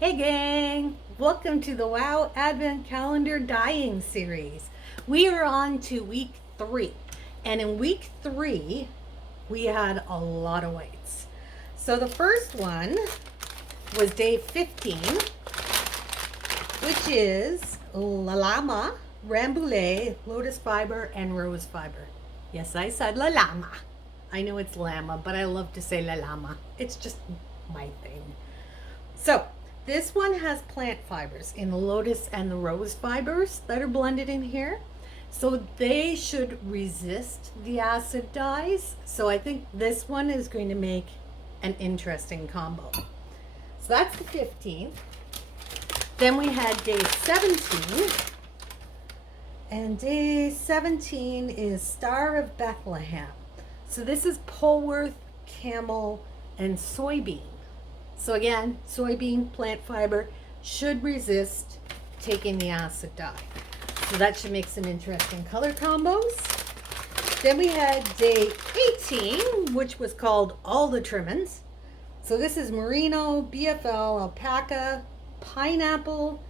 Hey gang! Welcome to the WOW Advent Calendar Dyeing Series. We are on to week 3. And in week 3, we had a lot of whites. So the first one was day 15, which is Lalama, Rambouillet, Lotus Fiber, and Rose Fiber. Yes, I said Lalama. I know it's llama, but I love to say Lalama. It's just my thing. So this one has plant fibers in the lotus and the rose fibers that are blended in here. So they should resist the acid dyes. So I think this one is going to make an interesting combo. So that's the 15th. Then we had day 17. And day 17 is Star of Bethlehem. So this is Polworth, camel, and soybean. So again, soybean plant fiber should resist taking the acid dye. So that should make some interesting color combos. Then we had day 18, which was called All the Trimmings. So this is merino, BFL, alpaca, pineapple,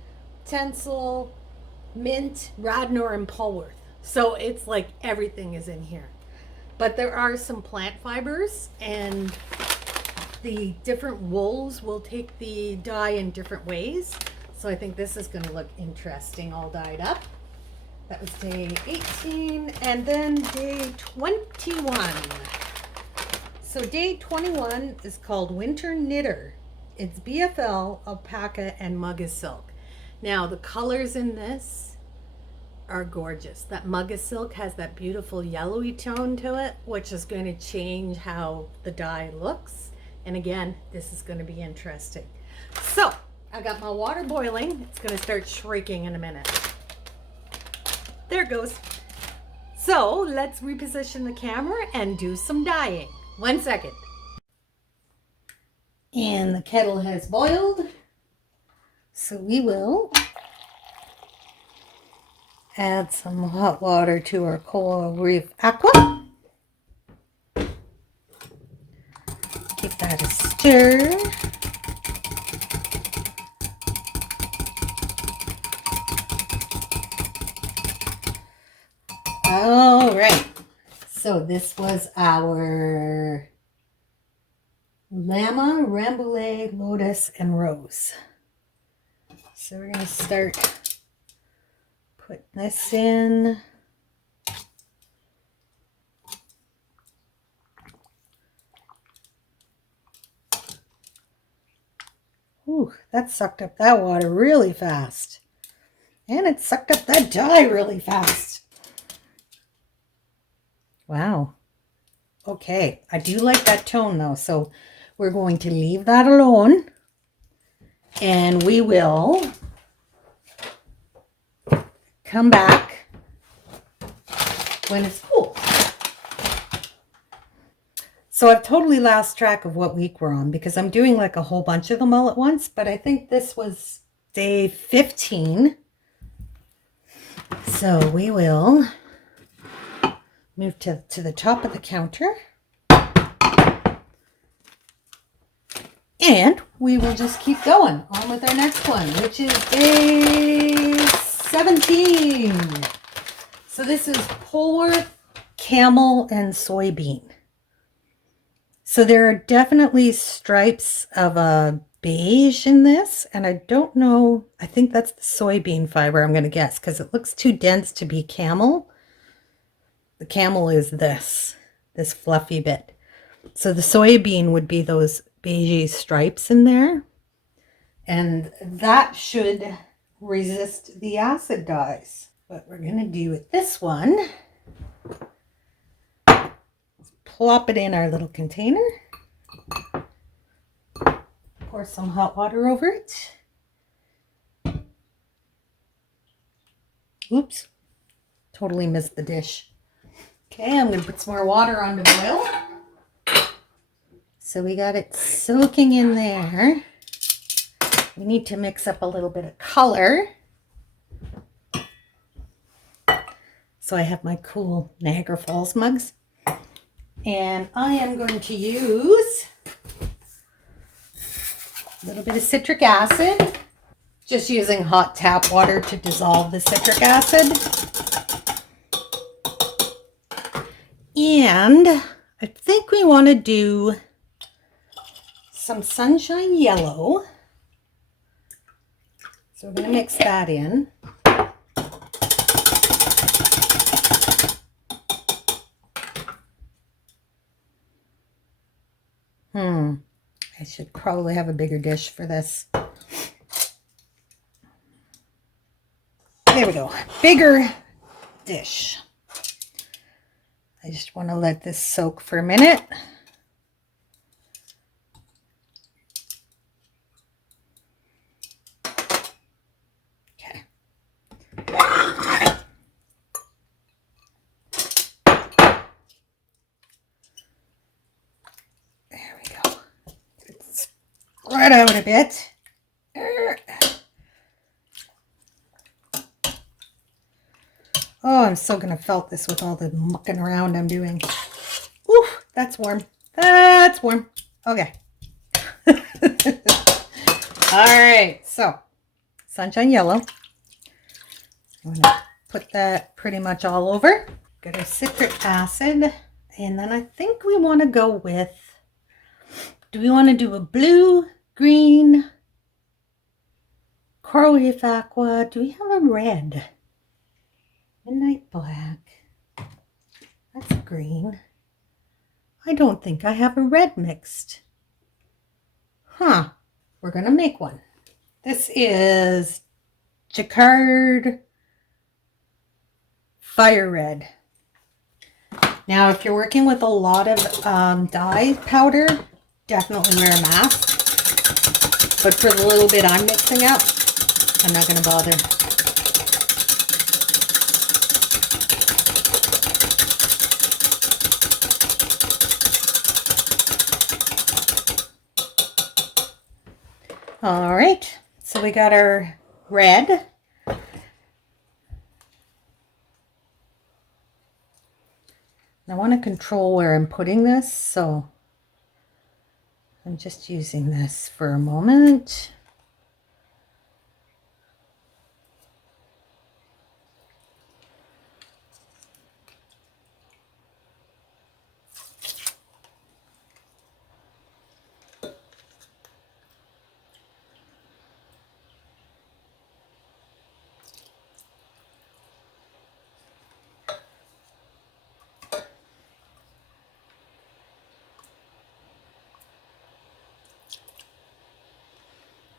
tencel, mint, Radnor, and Polworth. So it's like everything is in here. But there are some plant fibers, and the different wools will take the dye in different ways. So I think this is going to look interesting all dyed up. That was day 18. And then day 21. So day 21 is called Winter Knitter. It's BFL, alpaca, and Mugga silk. Now the colors in this are gorgeous. That Mugga silk has that beautiful yellowy tone to it, which is going to change how the dye looks. And again, this is going to be interesting. So I got my water boiling. It's going to start shrieking in a minute. There it goes. So let's reposition the camera and do some dyeing. 1 second. And the kettle has boiled. So we will add some hot water to our Coral Reef Aqua. Give that a stir. All right. So this was our Llama, Rambouillet, Lotus, and Rose. So we're going to start putting this in. Ooh, that sucked up that water really fast. And it sucked up that dye really fast. Wow. Okay, I do like that tone though, so we're going to leave that alone. And we will come back when it's cool. So I've totally lost track of what week we're on because I'm doing like a whole bunch of them all at once, but I think this was day 15. So we will move to the top of the counter. And we will just keep going on with our next one, which is day 17. So this is Polworth, camel, and soybean. So there are definitely stripes of a beige in this, and I don't know, I think that's the soybean fiber, I'm going to guess, because it looks too dense to be camel. The camel is this fluffy bit. So the soybean would be those beige stripes in there, and that should resist the acid dyes. What we're going to do with this one, plop it in our little container, pour some hot water over it. Oops, totally missed the dish. Okay, I'm going to put some more water on to boil. So we got it soaking in there. We need to mix up a little bit of color. So I have my cool Niagara Falls mugs. And I am going to use A little bit of citric acid. Just using hot tap water to dissolve the citric acid. And I think we want to do some sunshine yellow. So we're going to mix that in. I should probably have a bigger dish for this. There we go. Bigger dish. I just want to let this soak for a minute. Okay. There we go. Spread out a bit. Oh, I'm so gonna felt this with all the mucking around I'm doing. Ooh, that's warm. That's warm. Okay. All right, so sunshine yellow. I'm gonna put that pretty much all over. Got our citric acid, and then I think we want to go with, do we want to do a blue, green, coral reef aqua? Do we have a red? Midnight black. That's green. I don't think I have a red mixed. Huh. We're going to make one. This is Jacquard Fire Red. Now, if you're working with a lot of dye powder, definitely wear a mask. But for the little bit I'm mixing up, I'm not going to bother. All right, so we got our red. I want to control where I'm putting this, so I'm just using this for a moment.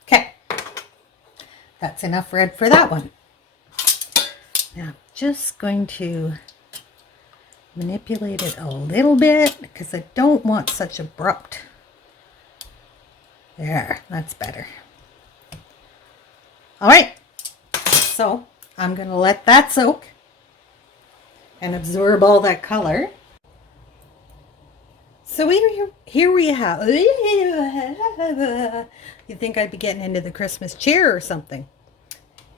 Okay, that's enough red for that one. Now I'm just going to manipulate it a little bit because I don't want such abrupt. There, that's better. All right, so I'm going to let that soak and absorb all that color. So here we have, you think I'd be getting into the Christmas cheer or something.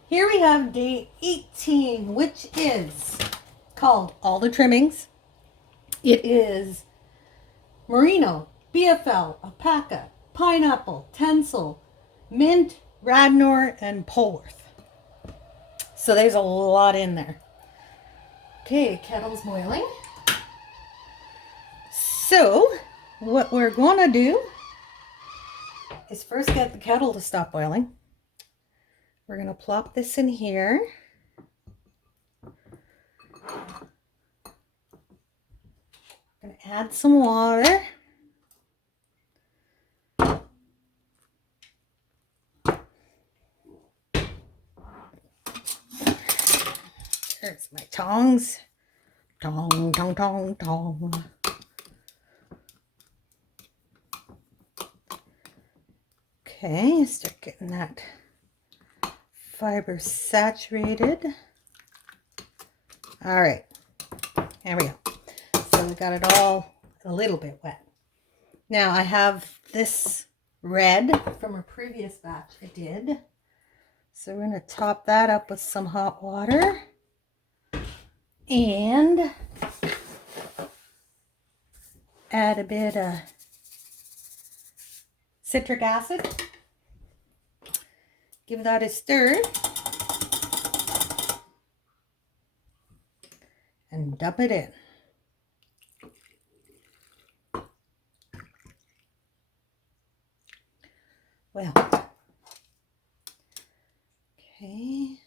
Here we have day 18, which is called All the Trimmings. It is Merino, BFL, Alpaca, Pineapple, Tencel, Mint, Radnor, and Polworth. So there's a lot in there. Okay, kettle's boiling. So what we're going to do is first get the kettle to stop boiling. We're going to plop this in here. I'm going to add some water. There's my tongs. Tong, tong, tong, tong. Okay, start getting that fiber saturated. All right, there we go. So we got it all a little bit wet. Now I have this red from a previous batch I did. So we're going to top that up with some hot water and add a bit of citric acid. Give that a stir. And dump it in. Well, okay.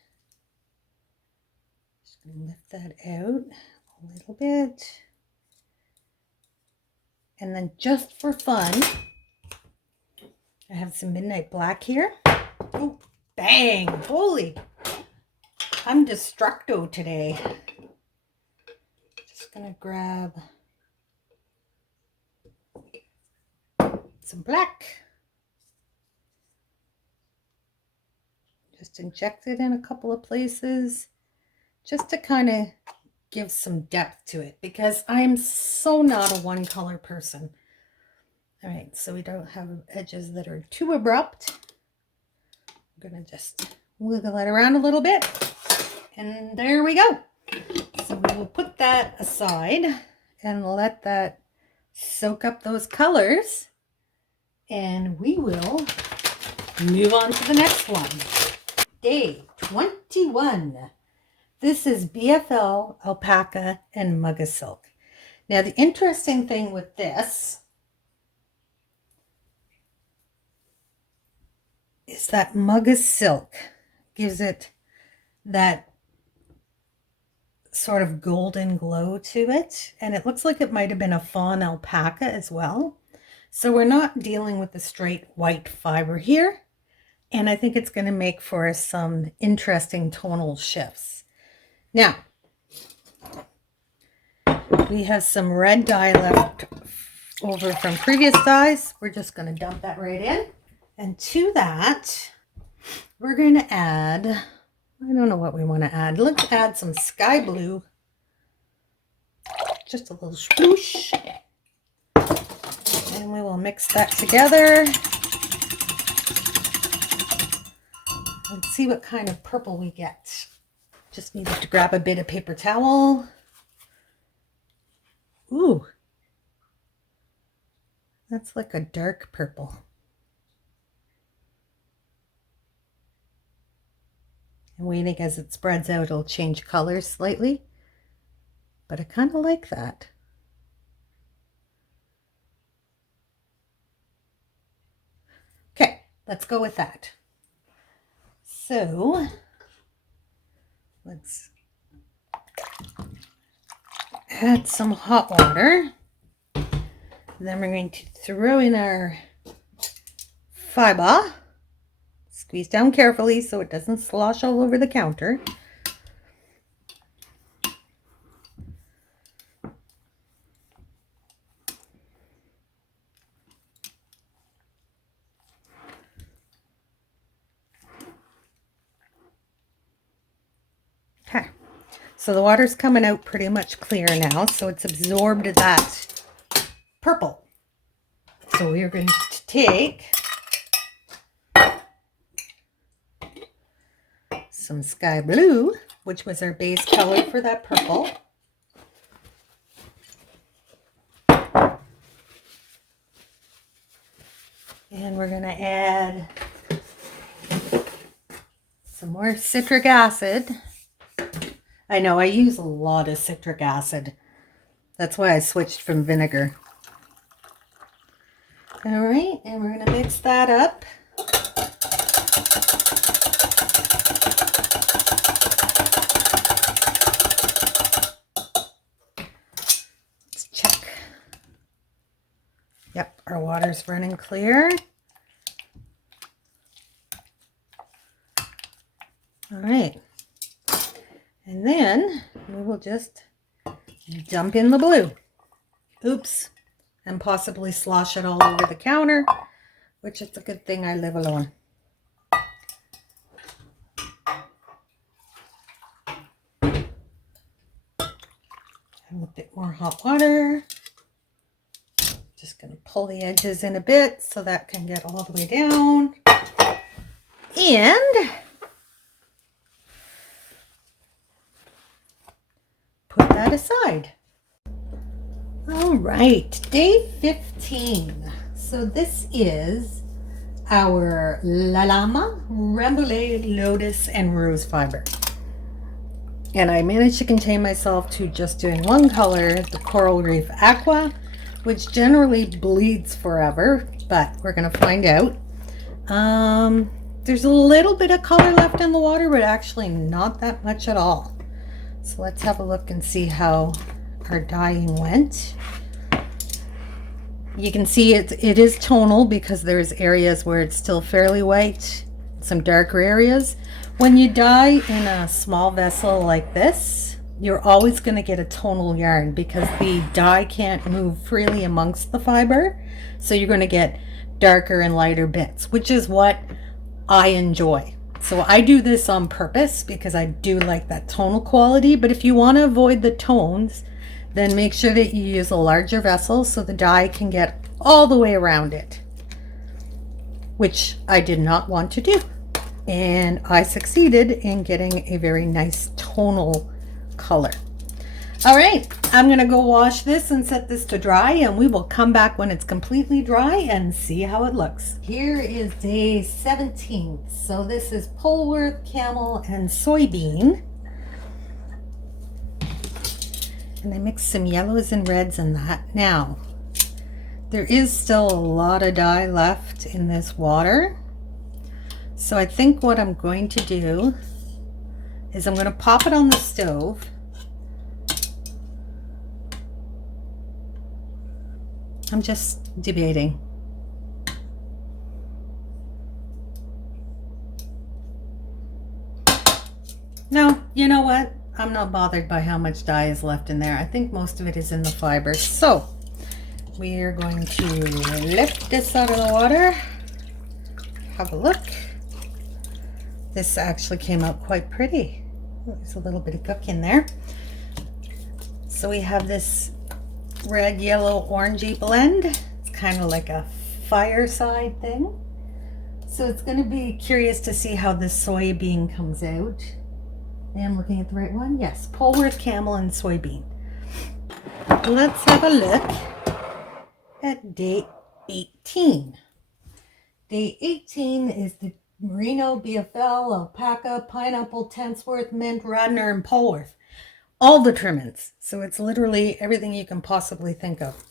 Just gonna lift that out a little bit. And then just for fun, I have some Midnight Black here. Oh, bang! Holy! I'm destructo today. Just gonna grab some black. Just inject it in a couple of places just to kind of give some depth to it, because I'm so not a one color person. All right, so we don't have edges that are too abrupt. I'm gonna just wiggle it around a little bit, and there we go. So we will put that aside and let that soak up those colors, and we will move on to the next one. Day 21. This is BFL, Alpaca, and Mugga Silk. Now, the interesting thing with this is that Mugga Silk gives it that sort of golden glow to it, and it looks like it might have been a fawn alpaca as well. So we're not dealing with the straight white fiber here, and I think it's going to make for some interesting tonal shifts. Now, we have some red dye left over from previous dyes. We're just going to dump that right in. And to that, we're going to add, I don't know what we want to add. Let's add some sky blue. Just a little sploosh. And we will mix that together. And see what kind of purple we get. Just needed to grab a bit of paper towel. Ooh. That's like a dark purple. And waiting as it spreads out, it'll change colors slightly. But I kind of like that. Okay, let's go with that. So, let's add some hot water. Then we're going to throw in our fiber. Squeeze down carefully so it doesn't slosh all over the counter. Okay, so the water's coming out pretty much clear now, so it's absorbed that purple. So we are going to take some sky blue, which was our base color for that purple. And we're going to add some more citric acid. I know I use a lot of citric acid. That's why I switched from vinegar. All right, and we're going to mix that up. Let's check. Yep, our water's running clear. All right. And then we will just dump in the blue. Oops. And possibly slosh it all over the counter, which is a good thing I live alone. And a bit more hot water. Just going to pull the edges in a bit so that can get all the way down. And put that aside. All right, day 15. So this is our La Llama, Rambouillet, Lotus, and Rose Fiber. And I managed to contain myself to just doing one color, the Coral Reef Aqua, which generally bleeds forever, but we're going to find out. There's a little bit of color left in the water, but actually not that much at all. So let's have a look and see how our dyeing went. You can see it is tonal because there's areas where it's still fairly white, some darker areas. When you dye in a small vessel like this, you're always going to get a tonal yarn because the dye can't move freely amongst the fiber. So you're going to get darker and lighter bits, which is what I enjoy. So I do this on purpose because I do like that tonal quality. But if you want to avoid the tones, then make sure that you use a larger vessel so the dye can get all the way around it, which I did not want to do. And I succeeded in getting a very nice tonal color. All right, I'm gonna go wash this and set this to dry, and we will come back when it's completely dry and see how it looks. Here is day 17. So this is Polworth, Camel, and Soybean. And I mixed some yellows and reds in that. Now, there is still a lot of dye left in this water. So I think what I'm going to do is I'm going to pop it on the stove. I'm just debating. No, you know what? I'm not bothered by how much dye is left in there. I think most of it is in the fiber. So we are going to lift this out of the water. Have a look. This actually came out quite pretty. There's a little bit of gook in there. So we have this red, yellow, orangey blend. It's kind of like a fireside thing. So it's going to be curious to see how this soybean comes out. Am I looking at the right one? Yes, Polworth, Camel, and Soybean. Let's have a look at day 18. Day 18 is the Merino, BFL, Alpaca, Pineapple, Tensworth, Mint, Radnor, and Polworth. All the trimmings. So it's literally everything you can possibly think of.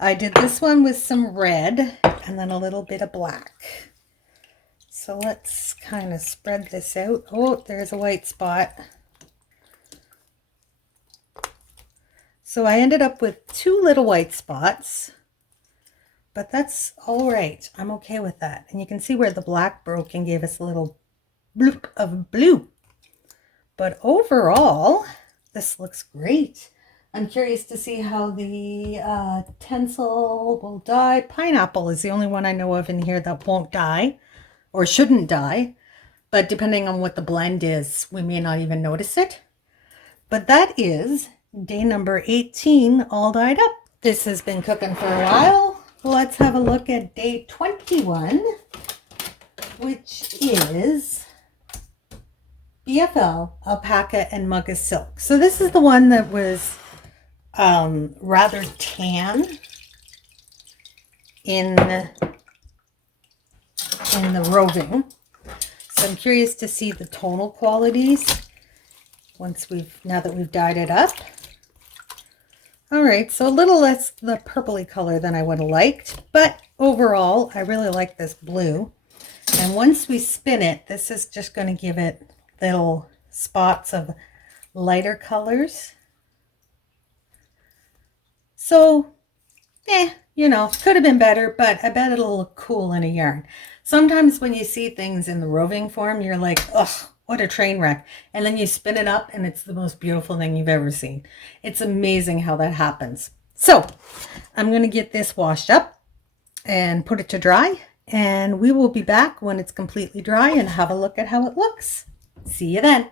I did this one with some red and then a little bit of black. So let's kind of spread this out. Oh, there's a white spot. So I ended up with 2 little white spots. But that's all right. I'm okay with that. And you can see where the black broke and gave us a little bloop of blue. But overall, this looks great. I'm curious to see how the Tencel will dye. Pineapple is the only one I know of in here that won't dye or shouldn't dye. But depending on what the blend is, we may not even notice it. But that is day number 18 all dyed up. This has been cooking for a while. Let's have a look at day 21, which is BFL, Alpaca, and Mugga Silk. So this is the one that was rather tan in the roving. So I'm curious to see the tonal qualities now that we've dyed it up. All right, so a little less the purpley color than I would have liked, but overall, I really like this blue. And once we spin it, this is just going to give it little spots of lighter colors. So, you know, could have been better, but I bet it'll look cool in a yarn. Sometimes when you see things in the roving form, you're like, ugh, what a train wreck. And then you spin it up and it's the most beautiful thing you've ever seen. It's amazing how that happens. So I'm going to get this washed up and put it to dry. And we will be back when it's completely dry and have a look at how it looks. See you then.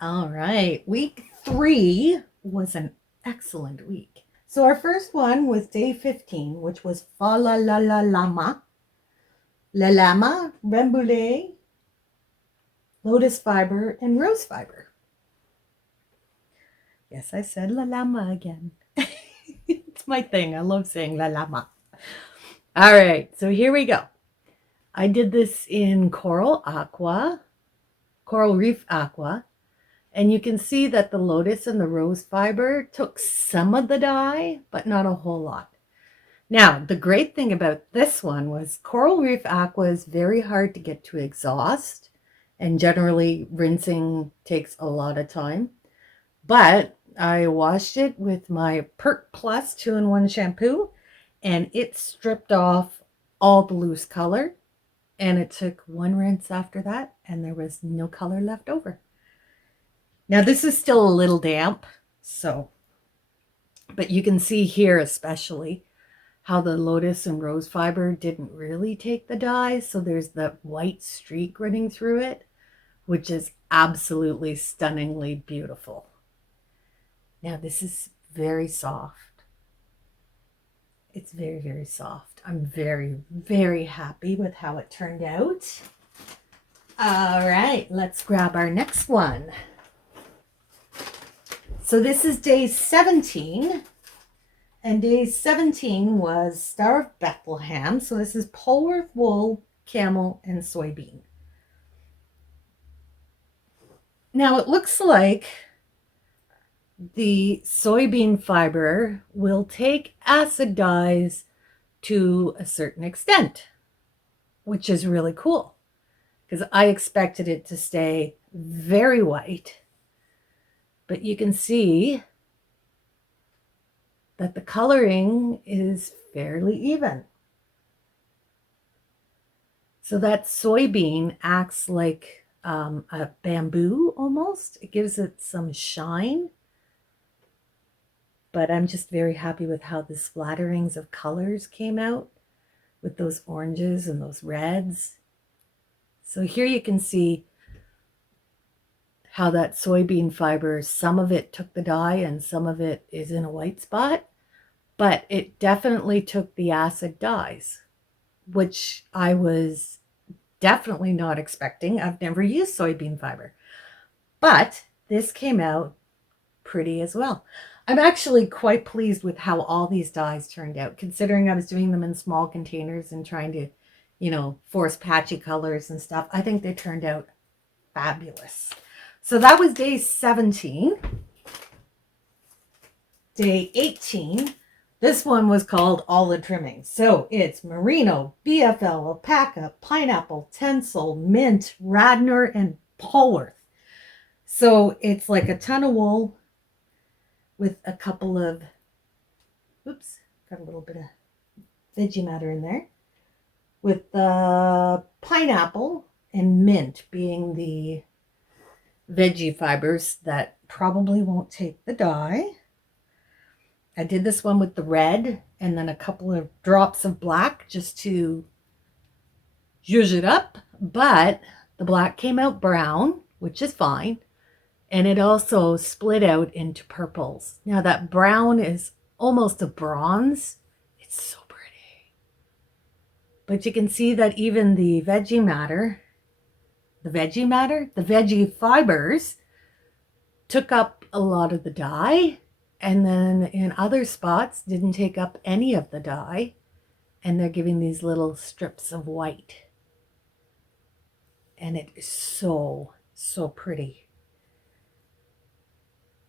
All right. Week 3 was an excellent week. So our first one was day 15, which was Fa La La La Llama. La Llama, Rambouillet, Lotus Fiber, and Rose Fiber. Yes, I said La Llama again. It's my thing. I love saying La Llama. All right, so here we go. I did this in Coral Reef Aqua, and you can see that the lotus and the rose fiber took some of the dye, but not a whole lot. Now, the great thing about this one was Coral Reef Aqua is very hard to get to exhaust, and generally rinsing takes a lot of time. But I washed it with my Perk Plus 2-in-1 shampoo, and it stripped off all the loose color. And it took one rinse after that, and there was no color left over. Now, this is still a little damp, but you can see here especially how the lotus and rose fiber didn't really take the dye. So there's that white streak running through it, which is absolutely stunningly beautiful. Now, this is very soft. It's very, very soft. I'm very, very happy with how it turned out. All right, let's grab our next one. So this is day 17. And day 17 was Star of Bethlehem. So this is Polwarth wool, camel, and soybean. Now it looks like the soybean fiber will take acid dyes to a certain extent, which is really cool because I expected it to stay very white. But you can see that the coloring is fairly even. So that soybean acts like a bamboo almost. It gives it some shine. But I'm just very happy with how the splatterings of colors came out with those oranges and those reds. So here you can see how that soybean fiber, some of it took the dye and some of it is in a white spot, but it definitely took the acid dyes, which I was definitely not expecting. I've never used soybean fiber, but this came out pretty as well. I'm actually quite pleased with how all these dyes turned out, considering I was doing them in small containers and trying to, force patchy colors and stuff. I think they turned out fabulous. So that was day 17. Day 18, this one was called All the Trimmings. So it's merino, BFL, alpaca, pineapple, tencel, mint, Radnor, and Polwarth. So it's like a ton of wool with a couple of, got a little bit of veggie matter in there, with the pineapple and mint being the veggie fibers that probably won't take the dye. I did this one with the red and then a couple of drops of black just to zhuzh it up, but the black came out brown, which is fine. And it also split out into purples. Now that brown is almost a bronze. It's so pretty. But you can see that even the veggie fibers took up a lot of the dye. And then in other spots didn't take up any of the dye. And they're giving these little strips of white. And it is so, so pretty.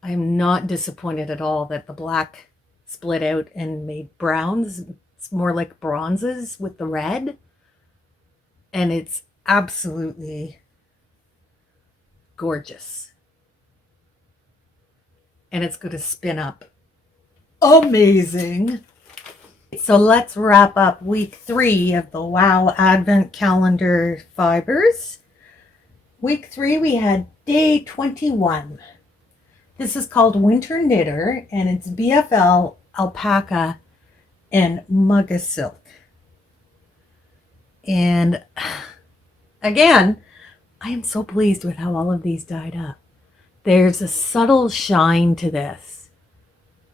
I'm not disappointed at all that the black split out and made browns. It's more like bronzes with the red. And it's absolutely gorgeous. And it's going to spin up amazing. So let's wrap up week 3 of the WOW Advent Calendar fibers. Week 3, we had day 21. This is called Winter Knitter, and it's BFL, alpaca, and Mugga silk. And again, I am so pleased with how all of these dyed up. There's a subtle shine to this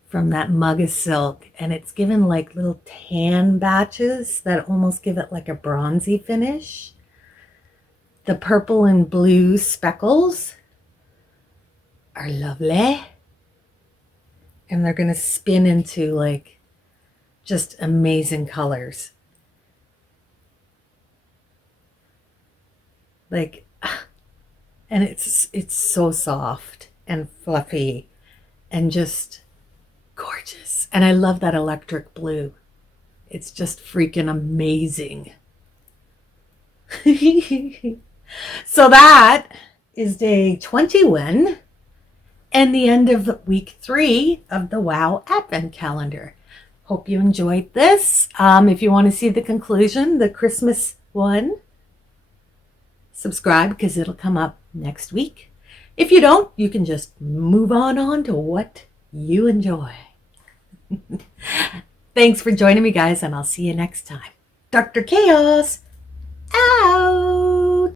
from that Mugga silk, and it's given like little tan batches that almost give it like a bronzy finish. The purple and blue speckles are lovely, and they're going to spin into like Just amazing colors. Like, and it's so soft and fluffy and just gorgeous. And I love that electric blue. It's just freaking amazing. So that is day 21 and the end of week 3 of the WOW Advent Calendar. Hope you enjoyed this. If you want to see the conclusion, the Christmas one, subscribe because it'll come up next week. If you don't, you can just move on to what you enjoy. Thanks for joining me, guys, and I'll see you next time. Dr. Chaos, out!